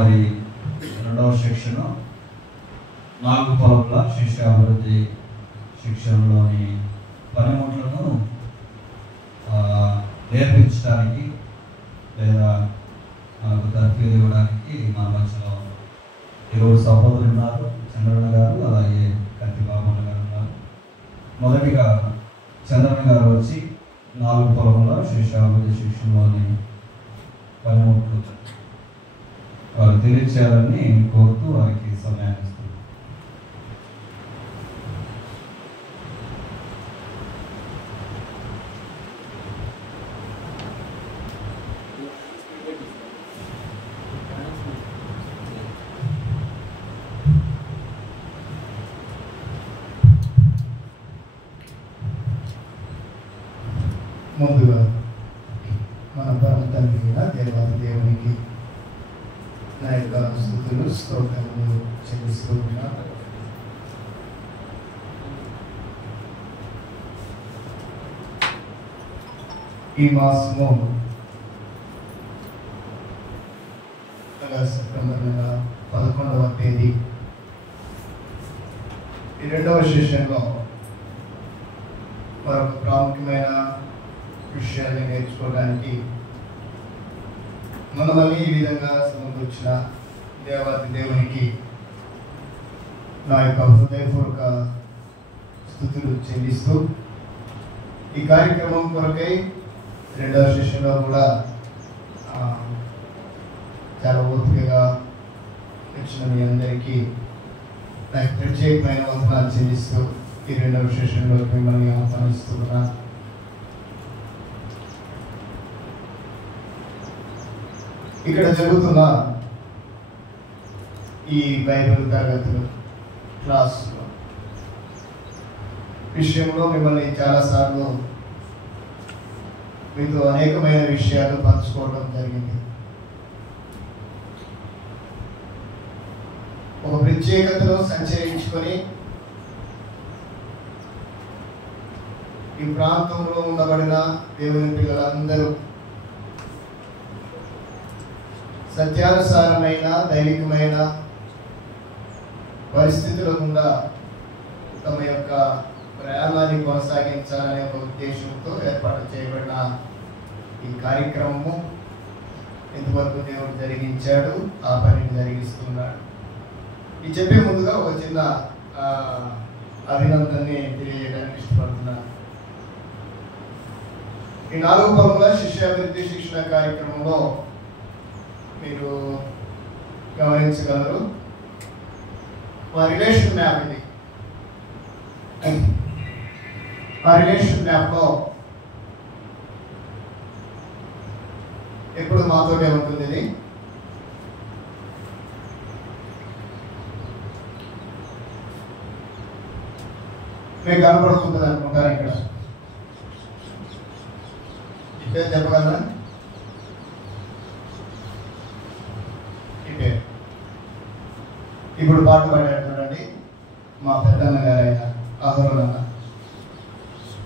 మరి రెండవ శిక్షణ 4 పొలముల శిష్యాభివృద్ధి శిక్షణలోని పనిముట్లను నేర్పించడానికి లేదా నాకు తర్ఫీదు ఇవ్వడానికి మన మధ్యలో ఇరువురు సహోదరులు ఉన్నారు. చంద్రన్న గారు అలాగే కత్తి బాబన్న గారు ఉన్నారు. మొదటిగా చంద్రన్న గారు వచ్చి 4 పొలముల శిష్యాభివృద్ధి శిక్షణలోని పనిముట్లు వారు తెలియచేయాలని కోరుతూ వారికి సమయాన్ని ఇస్తున్నారు. ముందుగా మన పరమ తండ్రి దేవాది దేవునికి నా యొక్క స్తుతులు స్తోత్రములు చెల్లిస్తూ ఉన్నాను. ఈ మాసము సెప్టెంబర్ నెల 11వ తేదీ ఈ రెండవ సెషన్లో మరొక ప్రాముఖ్యమైన విషయాన్ని నేర్చుకోవడానికి మనమల్ని ఈ విధంగా సమకూర్చిన దేవాది దేవునికి నా యొక్క హృదయపూర్వక స్తుతులు చెల్లిస్తూ ఈ కార్యక్రమం కొరకై రెండవ సెషన్లో కూడా చాలా ఓపికగా వచ్చిన మీ అందరికీ నాకు ప్రత్యేకమైన వందనాలు చెల్లిస్తూ ఈ రెండవ సెషన్లో మిమ్మల్ని ఆహ్వానిస్తున్నా. ఇక్కడ జరుగుతున్న ఈ బైబిల్ తరగతులు క్లాసులో విషయంలో మిమ్మల్ని చాలాసార్లు మీతో అనేకమైన విషయాలు పంచుకోవడం జరిగింది. ఒక ప్రత్యేకతలో సంచరించుకొని ఈ ప్రాంతంలో ఉండబడిన దేవుని పిల్లలందరూ సత్యానుసారమైన దైవికమైన పరిస్థితుల గుండా తమ యొక్క ప్రయాణాన్ని కొనసాగించాలనే ఒక ఉద్దేశంతో ఏర్పాటు చేయబడిన ఈ కార్యక్రమము ఇంతవరకు దేవుడు జరిగించాడు, ఆ పనిని జరిగిస్తున్నాడు. ఇది చెప్పే ముందుగా ఒక చిన్న అభినందనని తెలియజేయడానికి ఇష్టపడుతున్నాను. ఈ 4 పొలముల శిష్యాభివృద్ధి శిక్షణ కార్యక్రమంలో మీరు గమనించగలరు, మా రిలేషన్ మ్యాప్ ఇది. ఆ రిలేషన్ మ్యాప్లో ఎప్పుడు మాతోనే ఉంటుంది. ఇది మీకు కనపడుతుంటుంది అనుకుంటారు. ఇక్కడ ఇదే చెప్పగలరా? ఇప్పుడు పాట పాడాడుతున్నాడండి మా పెద్దన్న గారు అయిన అహరోన్.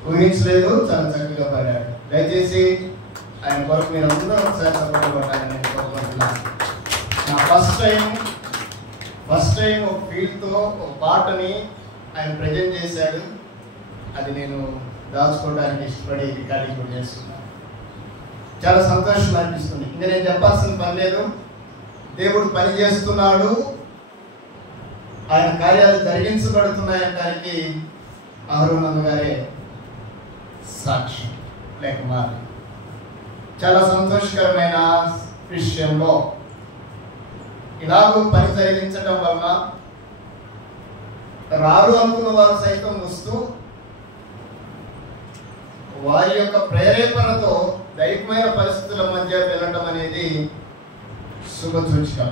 ఊహించలేదు, చాలా చక్కగా పాడాడు. దయచేసి ఆయన కొరకు మీరు అందరూ ఒకసారి సపోర్ట్ కొట్టాలని కోరుకుంటున్నాను. నా ఫస్ట్ టైం ఒక ఫీల్డ్తో ఒక పాటని ఆయన ప్రజెంట్ చేశాడు. అది నేను దాచుకోవడానికి ఇష్టపడి రికార్డింగ్ కూడా చేస్తున్నాను. చాలా సంతోషం అనిపిస్తుంది. ఇంకా నేను చెప్పాల్సిన పని లేదు. దేవుడు పని చేస్తున్నాడు, ఆయన కార్యాలు జరిగించబడుతున్నాయనడానికి అహరోన్ గారే సాక్షి లేక మారి. చాలా సంతోషకరమైన విషయంలో ఇలాగూ పని జరిగించడం వలన రారు అనుకున్న వారు సైతం వస్తూ వారి యొక్క ప్రేరేపణతో దైవికమైన పరిస్థితుల మధ్య వెళ్ళటం అనేది శుభసూచిక.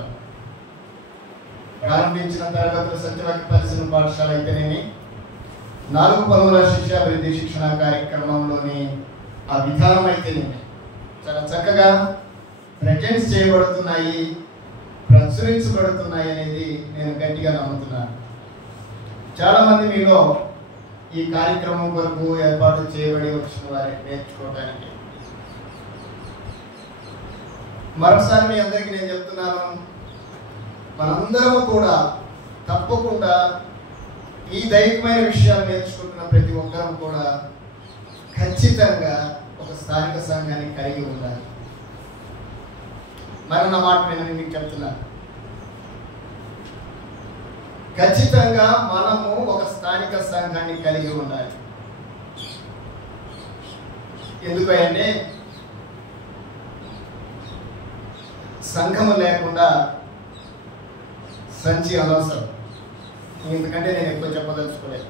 ప్రారంభించిన తరగతులు సత్యవాక్య పరిశీలన పాఠశాల అయితేనేమి, 4 పొలముల శిష్యాభివృద్ధి శిక్షణ కార్యక్రమంలోని ఆ విధానం అయితేనేమి చాలా చక్కగా ప్రజెంట్స్ చేయబడుతున్నాయి, ప్రచురించబడుతున్నాయి అనేది నేను గట్టిగా నమ్ముతున్నాను. చాలామంది మీలో ఈ కార్యక్రమం కొరకు ఏర్పాటు చేయబడి వచ్చిన వారి నేర్చుకోవడానికి మరొకసారి మీ అందరికీ నేను చెప్తున్నాను, మనందరము కూడా తప్పకుండా ఈ దైవికమైన విషయాలు నేర్చుకుంటున్న ప్రతి ఒక్కరం కూడా ఖచ్చితంగా ఒక స్థానిక సంఘాన్ని కలిగి ఉండాలి. మరణ మాట వినని మీకు చెప్తున్నాను, ఖచ్చితంగా మనము ఒక స్థానిక సంఘాన్ని కలిగి ఉండాలి. ఎందుకంటే సంఘము లేకుండా సంచి అనవసరం. ఎందుకంటే నేను ఎక్కువ చెప్పదలుచుకోలేదు.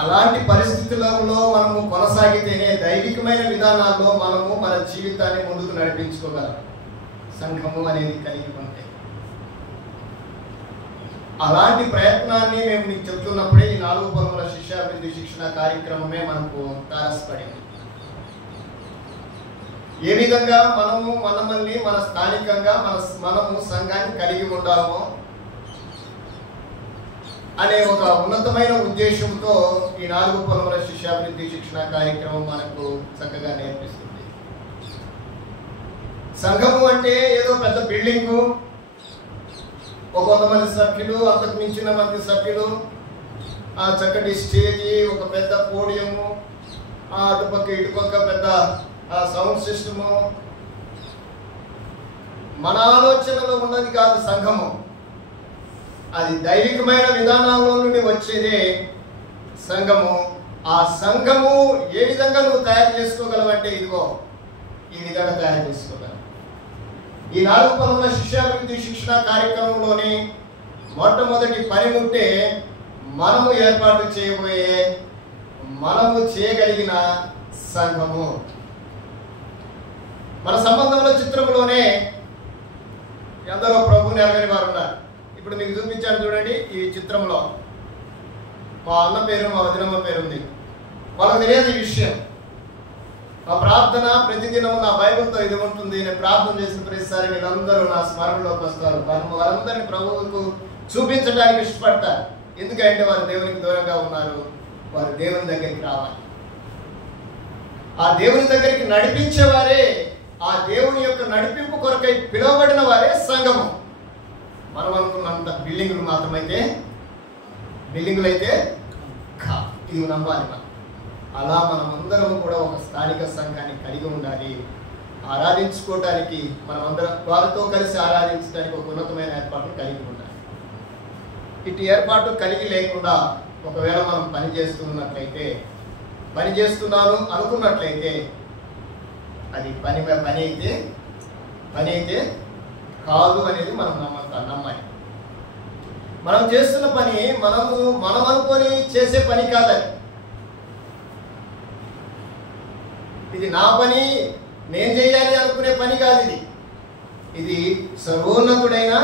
అలాంటి పరిస్థితులలో మనము కొనసాగితేనే దైవికమైన విధానాల్లో మనము మన జీవితాన్ని ముందుకు నడిపించుకోగలం. సంఘము అనేది కలిగి ఉంటే అలాంటి ప్రయత్నాన్ని మేము మీకు చెప్తున్నప్పుడే ఈ 4 పొలముల శిష్యాభివృద్ధి శిక్షణ కార్యక్రమమే మనకు తారసపడింది. ఏ విధంగా మనల్ని మన స్థానికంగా మనము సంఘాన్ని కలిగి ఉండాలమో అనే ఒక ఉన్నతమైన ఉద్దేశంతో ఈ 4 పొలముల శిష్యాభివృద్ధి శిక్షణ కార్యక్రమం మనకు చక్కగా నేర్పిస్తుంది. సంఘము అంటే ఏదో పెద్ద బిల్డింగు, ఒక 100 మంది సభ్యులు, అంతకు మించిన మంది సభ్యులు, ఆ చక్కటి స్టేజీ, ఒక పెద్ద పోడియము, అటుపక్క ఇటుపక్క పెద్ద సౌండ్ సిస్టము. మన ఆలోచనలో ఉన్నది కాదు సంఘము. అది దైవికమైన విధానాల్లో నుండి వచ్చేదే సంఘము. ఆ సంఘము ఏ విధంగా నువ్వు తయారు చేసుకోగలవంటే ఇదిగో ఈ విధంగా తయారు చేసుకోగలవు. ఈ 4 పొలముల శిష్యాభివృద్ధి శిక్షణ కార్యక్రమంలోని మొట్టమొదటి పని ఉంటే మనము ఏర్పాటు చేయబోయే, మనము చేయగలిగిన సంఘము. మన సంబంధంలో చిత్రంలోనే ఎందరో ప్రభువుని ఎరగని వారు ఉన్నారు. ఇప్పుడు మీకు చూపించాను చూడండి. ఈ చిత్రంలో మా అన్న పేరు, మా వదినమ్మ పేరు ఉంది. వాళ్ళకి తెలియదు ఈ విషయం. మా ప్రార్థన ప్రతిదినం నా బైబిల్తో ఇది ఉంటుంది. నేను ప్రార్థన చేసిన ప్రతిసారి వీళ్ళందరూ నా స్మరణలోకి వస్తారు. వారందరినీ ప్రభువుకు చూపించడానికి ఇష్టపడతారు. ఎందుకంటే వారు దేవునికి దూరంగా ఉన్నారు. వారు దేవుని దగ్గరికి రావాలి. ఆ దేవుని దగ్గరికి నడిపించేవారే, ఆ దేవుని యొక్క నడిపింపు కొరకై పిలువబడిన వారే సంఘము. మనం అనుకున్నంత బిల్డింగులు మాత్రమైతే బిల్డింగులు అయితే ఇది నమ్మాలి మనం. అలా మనమందరం కూడా ఒక స్థానిక సంఘాన్ని కలిగి ఉండాలి. ఆరాధించుకోవటానికి మనమందరం వారితో కలిసి ఆరాధించడానికి ఒక ఉన్నతమైన ఏర్పాటు కలిగి ఉండాలి. ఇటు ఏర్పాటు కలిగి లేకుండా ఒకవేళ మనం పని చేస్తున్నాను అనుకున్నట్లయితే అది పని అయితే కాదు అనేది మనం నమ్మాలి. మనం చేస్తున్న పని మనం అనుకొని చేసే పని కాదని. ఇది నా పని, నేను చేయాలి అనుకునే పని కాదు. ఇది సర్వోన్నతుడైన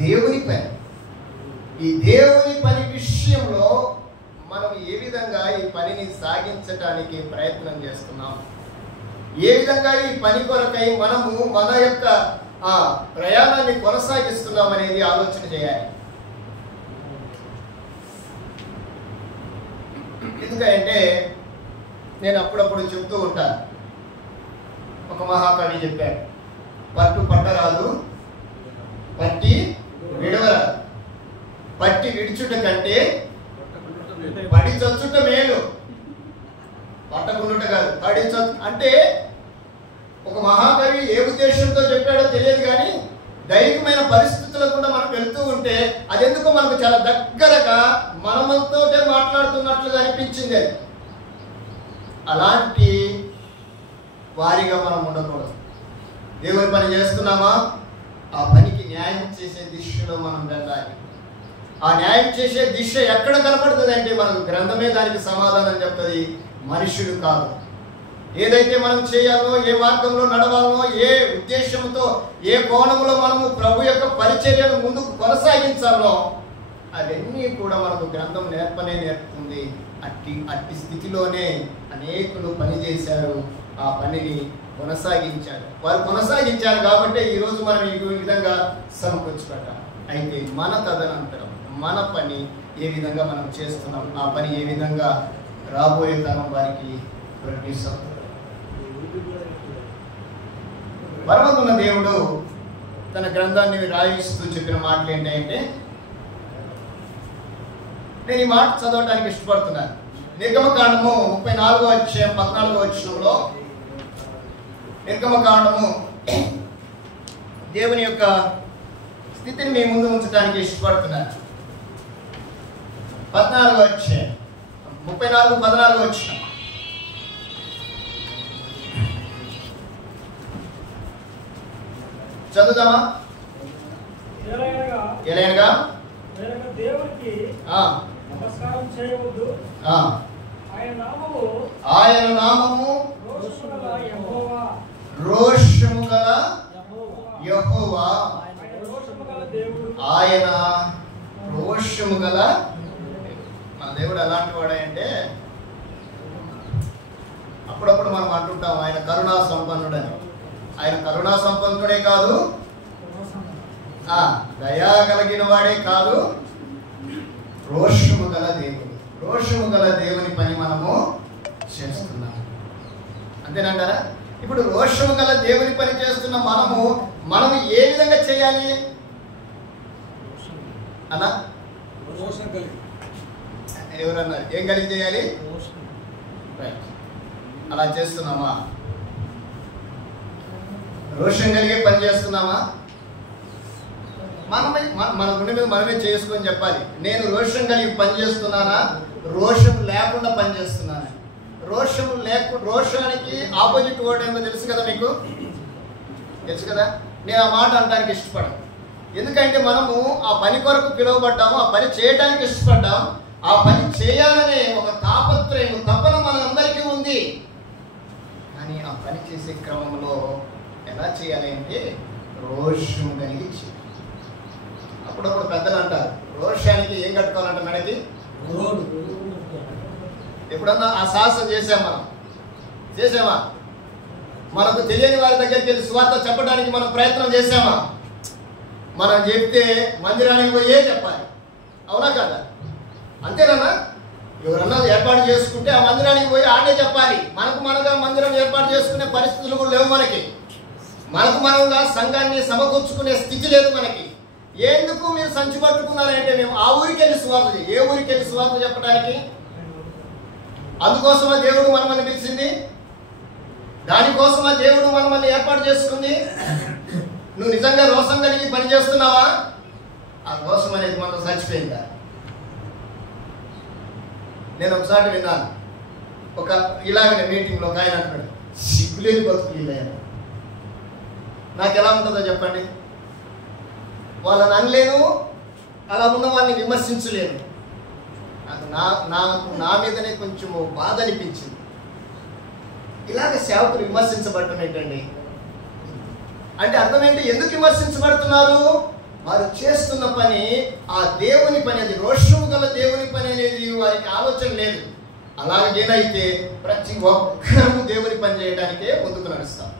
దేవుని పని. ఈ దేవుని పని విషయంలో మనం ఏ విధంగా ఈ పనిని సాగించడానికి ప్రయత్నం చేస్తున్నాం, ఏ విధంగా ఈ పని కొరకై మనము మన యొక్క ప్రయాణాన్ని కొనసాగిస్తున్నాం అనేది ఆలోచన చేయాలి. ఎందుకంటే నేను అప్పుడప్పుడు చెప్తూ ఉంటాను. ఒక మహాకవి చెప్పాడు, పట్టు పట్టరాదు, పట్టి విడవరాదు. పట్టి విడుచుట కంటే పడి చచ్చుట మేలు. పట్టకుండుట కాదు, పడి అంటే ఒక మహాకవి ఏ ఉద్దేశంతో చెప్పాడో తెలియదు, కానీ దైవికమైన పరిస్థితులకు కూడా మనం వెళ్తూ ఉంటే అదెందుకో మనకు చాలా దగ్గరగా మనతోటే మాట్లాడుతున్నట్లుగా అనిపించింది. అది అలాంటి వారిగా మనం ఉండకూడదు. దేవుని పని చేస్తున్నామా, ఆ పనికి న్యాయం చేసే దిశలో మనం వెళ్ళాలి. ఆ న్యాయం చేసే దిశ ఎక్కడ కనపడుతుంది అంటే మనకు గ్రంథమే దానికి సమాధానం చెప్తుంది, మనుషులు కాదు. ఏదైతే మనం చేయాలో, ఏ మార్గంలో నడవాలనో, ఏ ఉద్దేశంతో, ఏ కోణంలో మనము ప్రభు యొక్క పరిచర్యను ముందుకు కొనసాగించాలో అవన్నీ కూడా మనకు గ్రంథం నేర్పుతుంది. అట్టి స్థితిలోనే అనేకులు పనిచేశారు, ఆ పనిని కొనసాగించారు. వారు కొనసాగించారు కాబట్టి ఈరోజు మనం ఈ విధంగా సమకూర్చుకుంటాం. అయితే మన తదనంతరం మన పని ఏ విధంగా మనం చేస్తున్నాం, ఆ పని ఏ విధంగా రాబోయే తరం వారికి ప్రకటిస్తాం. పరమగుణ దేవుడు తన గ్రంథాన్ని రాయిస్తూ చెప్పిన మాటలు ఏంటంటే, నేను ఈ మాట చదవడానికి ఇష్టపడుతున్నాను. నిర్గమకాండము 34వ అధ్యాయం 14వ వచనంలో, నిర్గమకాండము దేవుని యొక్క స్థితిని మీ ముందు ఉంచడానికి ఇష్టపడుతున్నాను. 14వ అధ్యాయం 34-14వ వచనం. చదువుదామా? ఎలాగనగా దేవునికి నమస్కారం చేయవద్దు, ఆయన నామము రోషము గల యెహోవా, ఆయన రోషము గల. మన దేవుడు ఎలాంటి వాడంటే, అప్పుడప్పుడు మనం అంటుంటాం ఆయన కరుణా సంపన్నుడని. ఆయన కరుణా సంపన్నుడే కాదు, దయా కలిగిన వాడే కాదు, రోషము గల దేవుడు. రోషము గల దేవుని పని మనము చేస్తున్నాం, అంతేనంటారా? ఇప్పుడు రోషము గల దేవుని పని చేస్తున్న మనము ఏ విధంగా చేయాలి అన్నా? ఎవరన్నారు? ఏం కలిగి చేయాలి? అలా చేస్తున్నామా? రోషం కలిగే పని చేస్తున్నామా? మన గుండె మీద మనమే చేసుకొని చెప్పాలి, నేను రోషం కలిగి పని చేస్తున్నానా, రోషం లేకుండా పని చేస్తున్నానా? రోషానికి ఆపోజిట్ వర్డ్ ఏందో తెలుసు కదా మీకు? తెలుసు కదా? నేను ఆ మాట అనడానికి ఇష్టపడను. ఎందుకంటే మనము ఆ పని కొరకు పిలువబడ్డాము, ఆ పని చేయడానికి ఇష్టపడ్డాము, ఆ పని చేయాలనే ఒక తాపత్రయం, తపన మనందరికీ ఉంది. కానీ ఆ పని చేసే క్రమంలో ఎలా చేయాలి అంటే రోషం కలిగి చేయాలి. అప్పుడప్పుడు పెద్దలు అంటారు, రోషానికి ఏం కట్టుకోవాలంట? మెడకి. ఎప్పుడన్నా ఆ సాహసం చేసామా? మనకు తెలియని వారి దగ్గరికి వెళ్ళి సువార్త చెప్పడానికి మనం ప్రయత్నం చేసామా? మనం చెప్తే మందిరానికి పోయే చెప్పాలి, అవునా కదా? అంతేనా? ఎవరన్నా ఏర్పాటు చేసుకుంటే ఆ మందిరానికి పోయి ఆడే చెప్పాలి. మనగా మందిరం ఏర్పాటు చేసుకునే పరిస్థితులు కూడా లేవు మనకి. మనగా సంఘాన్ని సమకూర్చుకునే స్థితి లేదు మనకి. ఎందుకు మీరు సంచి పట్టుకున్నారంటే, మేము ఆ ఊరికి వెళ్ళి సువార్త ఏ ఊరికి వెళ్ళి సువార్త చెప్పడానికి? అందుకోసమా దేవుడు మనల్ని పిలిచింది? దానికోసమా దేవుడు మనల్ని ఏర్పాటు చేసుకుంది? నువ్వు నిజంగా రోషం కలిగి పని చేస్తున్నావా? ఆ రోషం అనేది మనం చచ్చిపోయిందా? నేను ఒకసారి విన్నాను, ఇలాగనే మీటింగ్లో ఒక ఆయన అంటున్నాడు, సిగ్గులేని బతుకులు. నాకు ఎలా ఉంటుందో చెప్పండి? వాళ్ళని అనలేను, అలా ఉన్న వాళ్ళని విమర్శించలేను. నాకు నా మీదనే కొంచెం బాధ అనిపించింది. ఇలాగ సేవకులు విమర్శించబడటం ఏంటండి? అంటే అర్థం ఏంటి? ఎందుకు విమర్శించబడుతున్నారు? వారు చేస్తున్న పని ఆ దేవుని పని, అది రోషము గల దేవుని పని అనేది వారికి ఆలోచన లేదు. అలాగేనైతే ప్రతి ఒక్కరూ దేవుని పని చేయడానికే ముందుకు నడుస్తాం.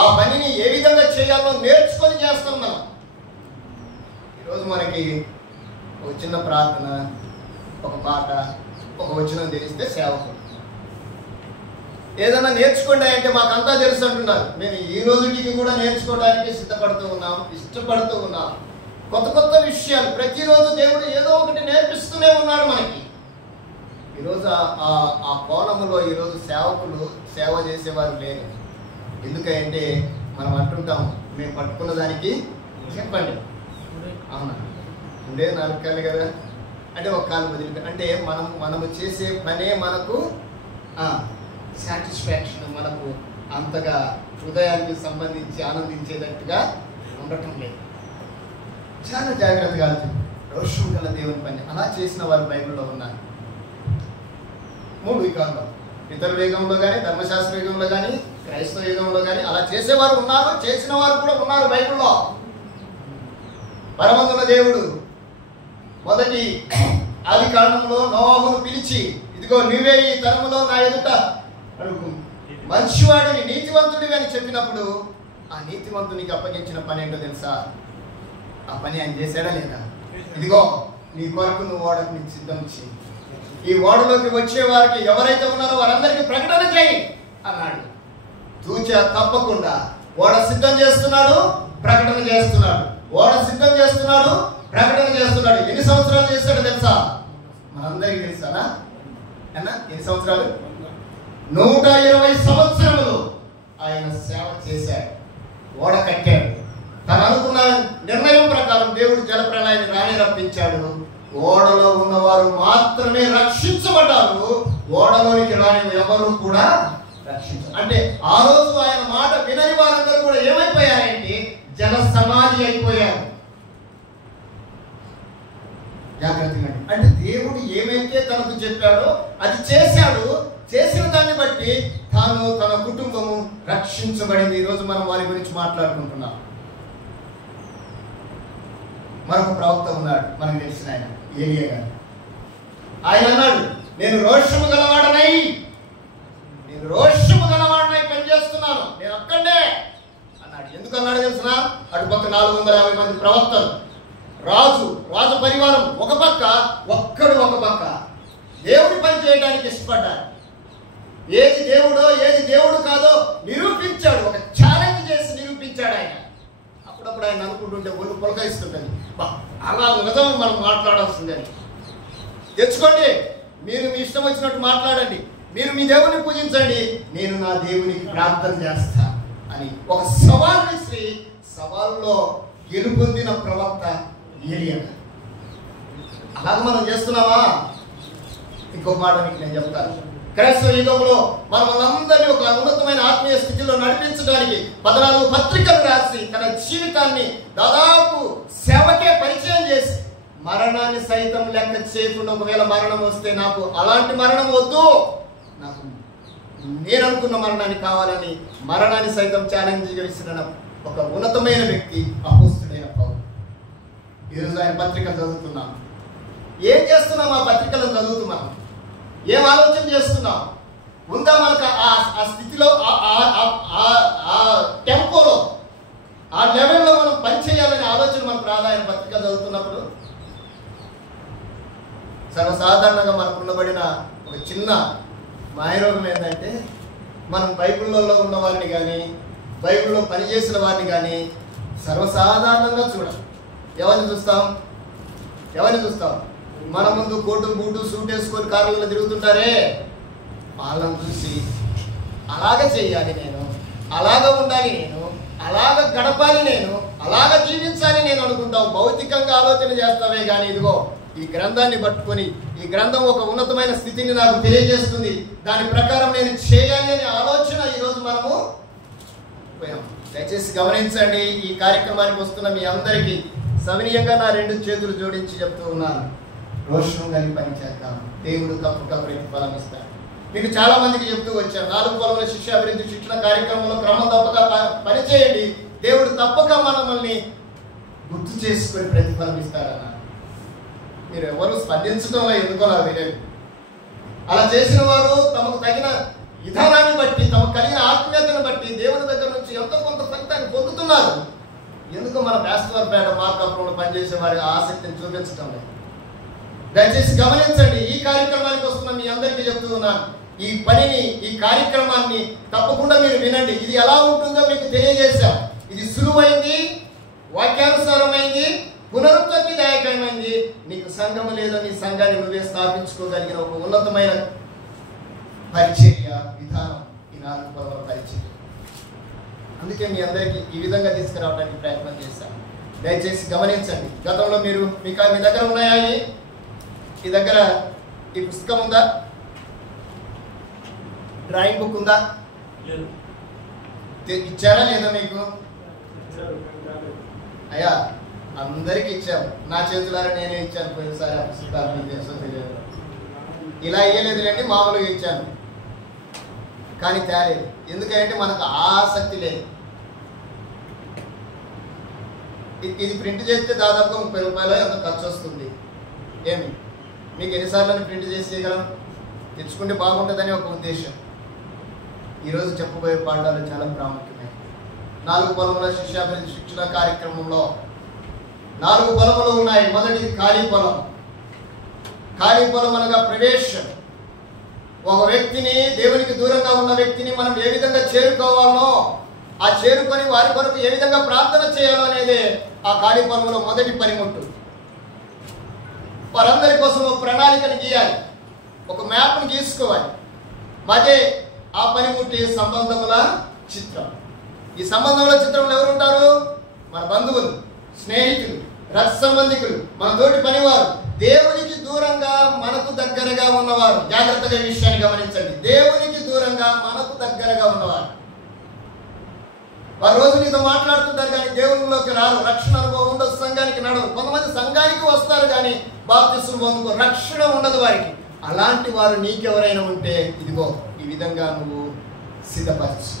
ఆ పనిని ఏ విధంగా చేయాలో నేర్చుకొని చేస్తాం మనం. ఈరోజు మనకి ఒక చిన్న ప్రార్థన, ఒక పాట, ఒక వచనం తెలిస్తే సేవకు ఏదైనా నేర్చుకోండి అంటే మాకంతా తెలుసు అంటున్నారు. మేము ఈ రోజుకి కూడా నేర్చుకోవడానికి సిద్ధపడుతూ ఉన్నాం, ఇష్టపడుతూ ఉన్నాం. కొత్త విషయాలు ప్రతిరోజు దేవుడు ఏదో ఒకటి నేర్పిస్తూనే ఉన్నాడు మనకి. ఈరోజు ఆ కోణంలో ఈరోజు సేవకులు సేవ చేసేవారు లేరు. ఎందుకంటే మనం అంటుంటాం, మేము పట్టుకున్న దానికి చెప్పండి, అవునా? ఉండే 4 కాళ్ళు కదా, అంటే ఒక కాలు వదిలి, అంటే మనము చేసే పనే మనకు సాటిస్ఫాక్షన్, మనకు అంతగా హృదయానికి సంబంధించి ఆనందించేటట్టుగా ఉండటం లేదు. చాలా జాగ్రత్తగా రోషం గల దేవుని పని అలా చేసిన వారు బైబిల్లో ఉన్నారు. 3 యుగాల్లో, ఇతరుల యుగంలో కానీ, ధర్మశాస్త్ర యుగంలో కానీ, క్రైస్తవ యుగంలో కానీ అలా చేసేవారు ఉన్నారు, చేసిన వారు కూడా ఉన్నారు బైబిల్లో. పరమందున దేవుడు మొదటి ఆది కాండంలో నోవాహును పిలిచి, ఇదిగో నువ్వే ఈ తరములో నా ఎదుట మంచివాడిని, నీతివంతుడివి అని చెప్పినప్పుడు ఆ నీతివంతునికి అప్పగించిన పని ఏంటో తెలుసా? ఆ పని ఆయన చేశాడా లేదా? ఇదిగో నీ కొరకు నువ్వు ఓడకు సిద్ధం చేయి, ఈ ఓడలోకి వచ్చే వారికి ఎవరైతే ఉన్నారో వారందరికీ ప్రకటన చేయి అన్నాడు. తూచా తప్పకుండా ఓడ సిద్ధం చేస్తున్నాడు. ప్రకటన చేస్తున్నాడు. ఓడ సిద్ధం చేస్తున్నాడు, ప్రకటన చేస్తున్నాడు. ఎన్ని సంవత్సరాలు చేస్తాడో తెలుసా? మనందరికీ తెలుసానా? ఎన్ని సంవత్సరాలు? 120 సంవత్సరములు ఆయన సేవ చేశాడు, ఓడ కట్టాడు. తను అనుకున్న నిర్ణయం ప్రకారం దేవుడు జలప్రళయాన్ని రాని రప్పించాడు. ఓడలో ఉన్నవారు మాత్రమే రక్షించబడ్డారు, ఓడలోనికి రాని ఎవరు కూడా రక్షించారు. అంటే ఆ రోజు ఆయన మాట వినని వారందరూ కూడా ఏమైపోయారంటే జన సమాధి అయిపోయారు. జాగ్రత్తగా అంటే దేవుడు ఏమైతే తనకు చెప్పాడో అది చేశాడు. చేసిన దాన్ని బట్టి తాను తన కుటుంబము రక్షించబడింది. ఈరోజు మనం వారి గురించి మాట్లాడుకుంటున్నాం. మరొక ప్రవక్త ఉన్నాడు, మనకు తెలిసిన ఆయన ఏలియా గారు. ఆయన అన్నాడు, నేను రోషము గలవాడనై పనిచేస్తున్నాను, నేను అక్కడే అన్నాడు. ఎందుకు అన్నాడు తెలిసిన? అటుపక్క 450 మంది ప్రవక్తలు, రాజు పరివారం ఒక పక్క, ఒక్కడు ఒక పక్క దేవుడి పని చేయడానికి ఇష్టపడ్డాడు. ఏది దేవుడో ఏది దేవుడు కాదో నిరూపించాడు, ఒక ఛాలెంజ్ చేసి నిరూపించాడు ఆయన. అప్పుడప్పుడు ఆయన అనుకుంటుంటే ఒళ్ళు పులకరిస్తుంటుంది, అలా నిజం మనం మాట్లాడాల్సిందని. తెచ్చుకోండి, మీరు మీ ఇష్టం వచ్చినట్టు మాట్లాడండి, మీరు మీ దేవుని పూజించండి, నేను నా దేవునికి ప్రార్థన చేస్తా అని ఒక సవాల్ విసిరి సవాల్లో గెలుపొందిన ప్రవక్త ఏలియా. అలాగే మనం చేస్తున్నామా? ఇంకో మాట మీకు నేను చెప్తాను. క్రైస్తవ యుగంలో మనమందరినీ ఒక ఉన్నతమైన ఆత్మీయ స్థితిలో నడిపించడానికి 14 పత్రికలు రాసి తన జీవితాన్ని దాదాపు సేవకే పరిచయం చేసి మరణాన్ని సైతం లెక్క చేయకుండా, ఒకవేళ మరణం వస్తే నాకు అలాంటి మరణం వద్దు, నాకు నేను అనుకున్న మరణాన్ని కావాలని మరణాన్ని సైతం ఛాలెంజ్ చేసిన ఒక ఉన్నతమైన వ్యక్తి అపోస్తుడైన పౌలు. ఈరోజు ఆయన పత్రికలు చదువుతున్నాం. ఏం చేస్తున్నాం? ఆ పత్రికలను చదువుతున్నాం. ఏం ఆలోచన చేస్తున్నాం? ఉందా మనకు ఆ స్థితిలో, ఆ టెంపోలో, ఆ లెవెల్లో మనం పనిచేయాలనే ఆలోచన మనకు రాదా ఆయన పత్రిక చదువుతున్నప్పుడు? సర్వసాధారణంగా మనకు ఉండబడిన ఒక చిన్న మాయరోగం ఏంటంటే, మనం బైబిల్లో ఉన్న వారిని కానీ బైబిల్లో పనిచేసిన వారిని కానీ సర్వసాధారణంగా చూడం. ఎవరిని చూస్తాం? మన ముందు కోటు బూటు సూట్ వేసుకొని కార్లలో తిరుగుతుంటారే, వాళ్ళని చూసి అలాగ చేయాలి నేను, అలాగ ఉండాలి నేను, అలాగ గడపాలి నేను, అలాగ జీవించాలి నేను అనుకుంటావు. భౌతికంగా ఆలోచన చేస్తావే కానీ ఇదిగో ఈ గ్రంథాన్ని పట్టుకొని, ఈ గ్రంథం ఒక ఉన్నతమైన స్థితిని నాకు తెలియజేస్తుంది, దాని ప్రకారం నేను చేయాలి అనే ఆలోచన ఈరోజు మనము పోయాం. దయచేసి గమనించండి, ఈ కార్యక్రమానికి వస్తున్న మీ అందరికీ సవినీయంగా నా 2 చేతులు జోడించి చెప్తూ ఉన్నాను, రోషం కలిగి పని చేద్దాం, దేవుడు తప్పక ప్రతిఫలం ఇస్తాడు. మీకు చాలా మందికి చెప్తూ వచ్చాను, 4 పొలముల శిష్యాభివృద్ధి శిక్షణ కార్యక్రమంలో క్రమం తప్పక పనిచేయండి, దేవుడు తప్పక మనల్ని గుర్తు చేసుకొని ప్రతిఫలం ఇస్తాడన్నారు. మీరు ఎవరు స్పందించడంలో ఎందుకో నాకు తెలియదు. అలా చేసిన వారు తమకు తగిన విధానాన్ని బట్టి, తమకు కలిగిన ఆత్మీయతను బట్టి దేవుని దగ్గర నుంచి ఎంతో కొంత ఫలితాన్ని పొందుతున్నారు. ఎందుకు మన వేస్తవారిపేట మార్కాపురంలో పనిచేసే వారి ఆసక్తిని చూపించడం లేదు. దయచేసి గమనించండి, ఈ కార్యక్రమానికి వస్తున్న మీ అందరికీ చెప్తూ ఉన్నాను, ఈ పనిని, ఈ కార్యక్రమాన్ని తప్పకుండా మీరు వినండి. ఇది ఎలా ఉంటుందో మీకు తెలియజేశాం. ఇది సులువైంది, వాక్యానుసారమైంది, పునరుత్పత్తిదాయకమైంది. నీకు సంఘం లేదో నీ సంఘాన్ని నువ్వే స్థాపించుకోగలిగిన ఒక ఉన్నతమైన పరిచర్య విధానం ఈ 4 పొలముల పరిచర్య. అందుకే మీ అందరికీ ఈ విధంగా తీసుకురావడానికి ప్రయత్నం చేశాను. దయచేసి గమనించండి. గతంలో మీకు మీ దగ్గర ఉన్నాయా? ఈ దగ్గర ఈ పుస్తకం ఉందా? డ్రాయింగ్ బుక్ ఉందా? ఇచ్చారా లేదా మీకు? అయ్యా అందరికీ ఇచ్చాము. నా చేతులారా నేనే ఇచ్చాను పోయినసారి ఆ పుస్తకాలు. మీకు తెలుసో తెలియదు, ఇలా ఇయ్యలేదులేండి, మామూలుగా ఇచ్చాను. కానీ తేలేదు. ఎందుకంటే మనకు ఆసక్తి లేదు. ఇది ప్రింట్ చేస్తే దాదాపుగా 30 రూపాయలు ఎంత ఖర్చు వస్తుంది. ఏమి మీకు ఎన్నిసార్లు ప్రింట్ చేసి చేయగలం? తెచ్చుకుంటే బాగుంటుందని ఒక ఉద్దేశం. ఈరోజు చెప్పబోయే పాఠాలు చాలా ప్రాముఖ్యమైనవి. 4 పొలముల శిష్యాభివృద్ధి శిక్షణ కార్యక్రమంలో 4 పొలములు ఉన్నాయి. మొదటిది ఖాళీ పొలం. ఖాళీ పొలం అనగా ప్రవేశం. ఒక వ్యక్తిని, దేవునికి దూరంగా ఉన్న వ్యక్తిని మనం ఏ విధంగా చేరుకోవాలో ఆ చేరుకొని వారి కొరకు ఏ విధంగా ప్రార్థన చేయాలో అనేది ఆ ఖాళీ పొలంలో మొదటి పనిముట్టు. వారందరి కోసం ఒక ప్రణాళికను గీయాలి, ఒక మ్యాప్ను గీసుకోవాలి. మాదే ఆ పనిముట్టి సంబంధముల చిత్రం. ఈ సంబంధముల చిత్రంలో ఎవరు ఉంటారు? మన బంధువులు, స్నేహితులు, రక్త సంబంధికులు, మన తోటి పనివారు, దేవునికి దూరంగా మనకు దగ్గరగా ఉన్నవారు. జాగ్రత్తగా విషయాన్ని గమనించండి. దేవునికి దూరంగా మనకు దగ్గరగా ఉన్నవారు. వారు రోజు నీతో మాట్లాడుతుంటారు కానీ దేవునిలోకి రారు. రక్షణ అనుభవం ఉండదు, సంఘానికి నడవరు. కొంతమంది సంఘానికి వస్తారు కానీ బాప్తిస్మం పొందుకో, రక్షణ ఉండదు వారికి. అలాంటి వారు నీకెవరైనా ఉంటే ఇదిగో ఈ విధంగా నువ్వు సిద్ధపరచు.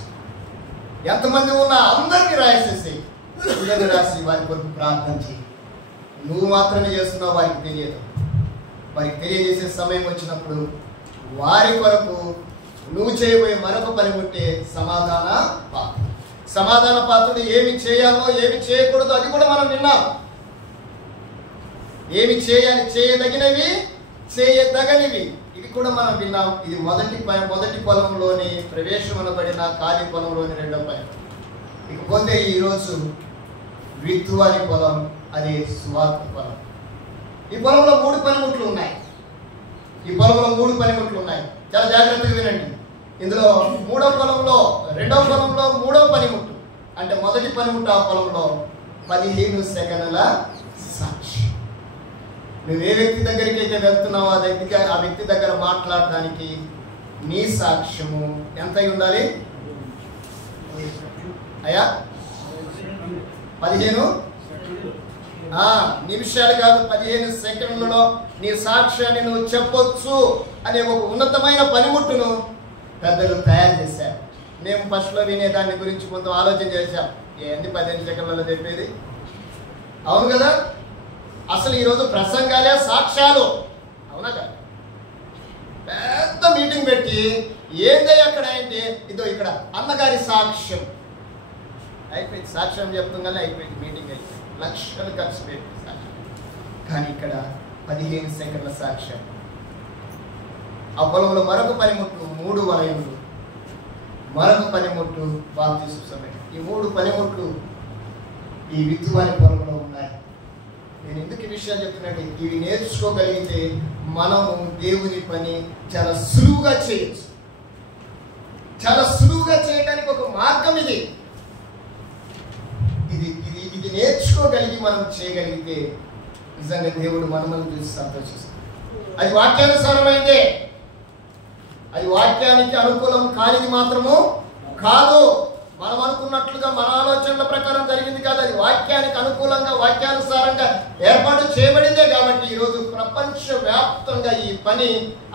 ఎంతమంది ఉన్నా అందరికీ రాసేసి రాసి వారి కొరకు ప్రార్థన చేయి. నువ్వు మాత్రమే చేస్తున్నావు, వారికి తెలియదు. వారికి తెలియజేసే సమయం వచ్చినప్పుడు వారి కొరకు నువ్వు చేయబోయే మరొక పనిముట్టే సమాధాన పాత్ర. సమాధాన పాత్రుడు ఏమి చేయాలో ఏమి చేయకూడదు అది కూడా మనం విన్నాం. ఏమి చేయాలి, చేయదగినవి, చేయదగనివి, ఇది కూడా మనం విన్నాం. ఇది మొదటి పొలంలోని ప్రవేశమనబడిన ఖాళీ పొలంలోని రెండో పని. ఇకపోతే ఈరోజు విత్తువారి పొలం, అదే సువార్త పొలం. ఈ పొలంలో 3 పనిముట్లు ఉన్నాయి. చాలా జాగ్రత్తగా వినండి. ఇందులో రెండవ పొలంలో 3వ పనిముట్టు అంటే మొదటి పనిముట్టు ఆ పొలంలో 15 సెకన్ల సాక్షి. నువ్వు ఏ వ్యక్తి దగ్గరికి అయితే వెళ్తున్నావో ఆ వ్యక్తి దగ్గర మాట్లాడడానికి నీ సాక్ష్యము ఎంత అయి ఉండాలి అయ్యా? 15 నిమిషాలు కాదు, 15 సెకండ్లలో నీ సాక్ష్యాన్ని నువ్వు చెప్పొచ్చు అనే ఒక ఉన్నతమైన పనిముట్టును పెద్దలు తయారు చేశారు. మేము ఫస్ట్లో వినే దాని గురించి కొంత ఆలోచన చేశాం. ఏంది 15 సెకండ్లలో చెప్పేది? అవును కదా, అసలు ఈరోజు ప్రసంగాలే సాక్ష్యాలు. అవునా కదా? పెద్ద మీటింగ్ పెట్టి ఏంది అక్కడ అంటే ఇదో ఇక్కడ అన్నగారి సాక్ష్యం అయిపోయింది. సాక్ష్యం చెప్తుందని అయిపోయింది, మీటింగ్ అయిపోయింది. లక్షలు ఖర్చు పెట్టి సాక్ష్యం. కానీ ఇక్కడ 15 సెకండ్ల సాక్ష్యం. ఆ పొలంలో మరొక పనిముట్టు 3 వలయములు, మరొక పనిముట్టు బాప్తిస్మ సమయం. ఈ 3 పనిముట్లు ఈ విత్తువాని పొలంలో ఉన్నాయి. నేను ఎందుకు ఈ విషయాలు చెప్తున్నానంటే ఇవి నేర్చుకోగలిగితే మనము దేవుని పని చాలా సులువుగా చేయొచ్చు. చాలా సులువుగా చేయడానికి ఒక మార్గం ఇది. ఇది నేర్చుకోగలిగి మనం చేయగలిగితే నిజంగా దేవుడు మనల్ని చూసి సంతోషిస్తాడు. అది వాక్యానుసారమైందే, అది వాక్యానికి అనుకూలం కానిది మాత్రము కాదు. మనం అనుకున్నట్లుగా మన ఆలోచనల ప్రకారం జరిగింది కాదు. అది వాక్యానికి అనుకూలంగా వాక్యానుసారంగా ఏర్పాటు చేయబడిందే. కాబట్టి ఈరోజు ప్రపంచ వ్యాప్తంగా ఈ పని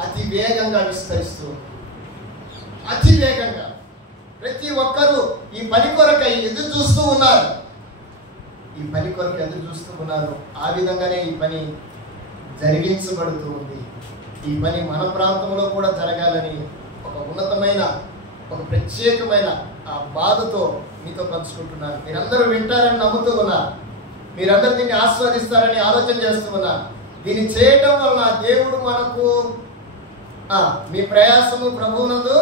అతి వేగంగా విస్తరిస్తూ, అతి వేగంగా ప్రతి ఒక్కరూ ఈ పని కొరకై ఎదురు చూస్తూ ఉన్నారు. ఆ విధంగానే ఈ పని జరిగించబడుతూ ఉంది. ఈ పని మన ప్రాంతంలో కూడా జరగాలని ఒక ఉన్నతమైన, ఒక ప్రత్యేకమైన ఆ బాధతో మీతో పంచుకుంటున్నాను. మీరందరూ వింటారని నమ్ముతూ ఉన్నారు. మీరందరూ దీన్ని ఆస్వాదిస్తారని ఆలోచన చేస్తూ ఉన్నారు. దీన్ని చేయటం వలన దేవుడు మనకు మీ ప్రయాసము ప్రభువునందు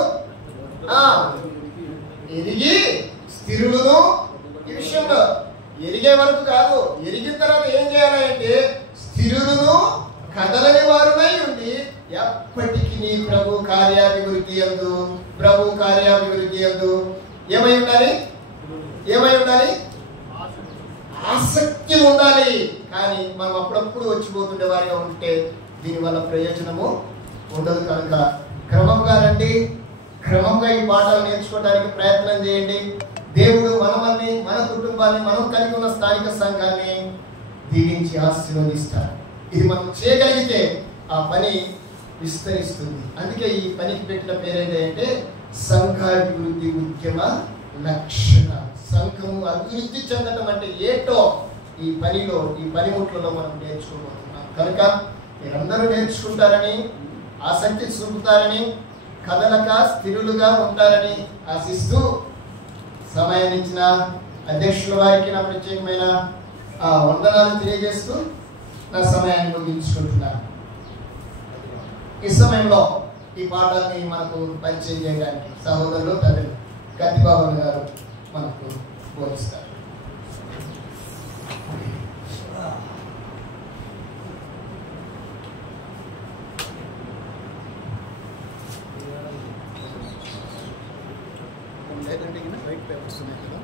ఎరిగి స్థిరులను, ఈ విషయంలో ఎరిగే వరకు కాదు, ఎరిగిన తర్వాత ఏం చేయాలంటే స్థిరులను కదలని వారునై ఉండి ఎప్పటికీ నీ ప్రభు కార్యాభివృద్ధి యందు ఏమై ఉండాలి? ఆసక్తి ఉండాలి. కానీ మనం అప్పుడప్పుడు వచ్చిపోతుండే వారిగా ఉంటే దీనివల్ల ప్రయోజనము ఉండదు. కనుక క్రమంగా రండి, క్రమంగా ఈ పాఠాలు నేర్చుకోవడానికి ప్రయత్నం చేయండి. దేవుడు మనల్ని, మన కుటుంబాన్ని, మనం కలిగి ఉన్న స్థానిక సంఘాన్ని దీవించి ఆశీర్వదిస్తారు. ఇది మనం చేయగలిగితే ఆ పని విస్తరిస్తుంది. అందుకే ఈ పనికి పెట్టిన పేరేంటంటే సంఘాభివృద్ధి ఉద్యమ లక్షణ. సంఘము అభివృద్ధి చెందటం అంటే ఏటో ఈ పనిలో, ఈ పనిముట్లలో మనం నేర్చుకోబోతున్నాం. కనుక మీరందరూ నేర్చుకుంటారని, ఆసక్తి చూపుతారని, కదలక స్థిరులుగా ఉంటారని ఆశిస్తూ సమయాన్ని ఇచ్చిన అధ్యక్షుల వారికి నా ప్రత్యేకమైన వందనాలు తెలియజేస్తూ నా సమయాన్ని ముగించుకుంటున్నాను. ఈ సమయంలో ఈ పాఠాన్ని మనకు పరిచయం చేయడానికి సహోదరులు పెద్దలు కత్తిబాబు గారు మనకు బోధిస్తారు. లేదంటే రైట్ పేపర్స్ ఉన్నాయి కదా.